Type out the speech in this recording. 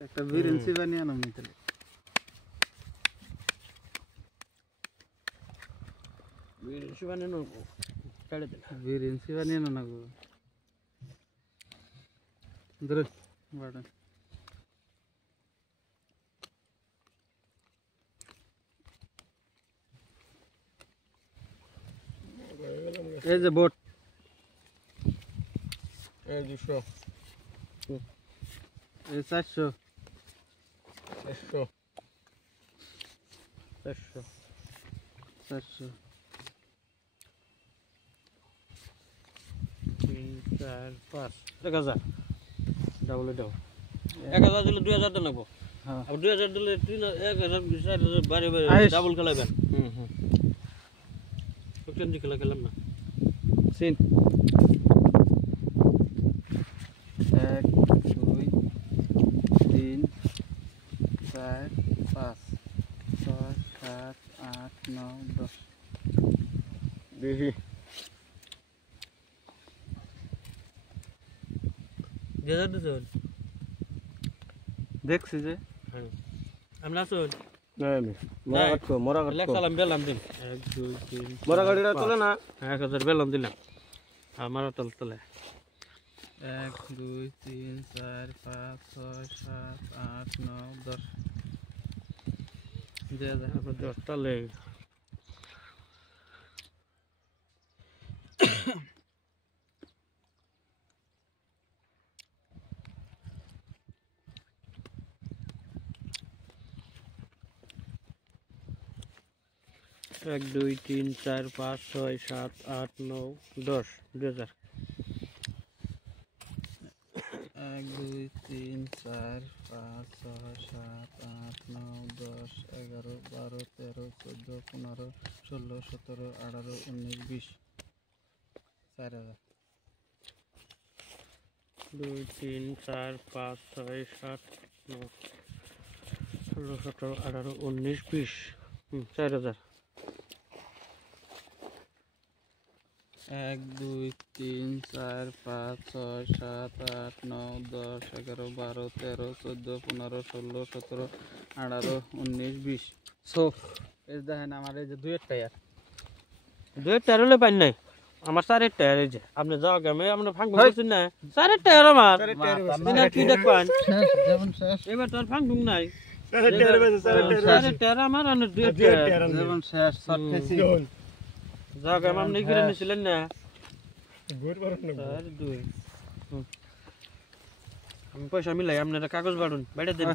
একটা বিরিঞ্চি বানিয়ে আনো মিতালি বিরিঞ্চি বানিয়ে নেব কাটে দে বিরিঞ্চি বানিয়ে আনো না গো ধরে বাড়া এই যে বোট এই 200 এই 400 400 400 3 4 5 1000 ডাবল দাও 1000 দিলে 2000 দেন লাগবো হ্যাঁ আর 2000 দিলে 3000 4000 বারে বারে ডাবল খেলাবেন কোন দিকে খেলাম না সিন 1 2 3 4 5 6 7 8 9 10 দেখি 2000 দিছেন দেখছি যে হ্যাঁ আমরা আসুন না মরা লেখ সালাম বেলাম দিন 1 2 3 মরা গাড়িটা চলে না 1000 বেলাম দিলাম আমার তলে 1 2 3 4 5 6 7 8 9 10 দে দে আমার 10 তলে এক 2 3 4 5 6 7 8 9 10 2000 1 2 3 4 5 6 7 8 9 10 11 12 13 14 15 16 17 18 19 20 4000 2 3 4 5 6 7 9 16 17 18 19 20 4000 1 2 3 4 5 6 7 8 9 10 11 12 13 14 15 16 17 18 19 20 সো এই দেখেন আমার এই যে দুইয়ের টায়ার দুই টায়ার হলে পাই নাই আমার চারের টায়ার এই যে আপনি যাও গ্রামে আপনি ফাং ফুং করছেন না চারের টায়ার আমার কি দেখবেন যেমন শেষ এবার তোর ফাং ফুং নাই চারের টায়ার আমার আর দুই টায়ার যেমন শেষ শর্ট ফেসি যাও গ্রামে আপনি ঘুরে নিছিলেন না আমি পয়সা মিলাই আপনারা কাগজ বাড়ুন বাইরে দেন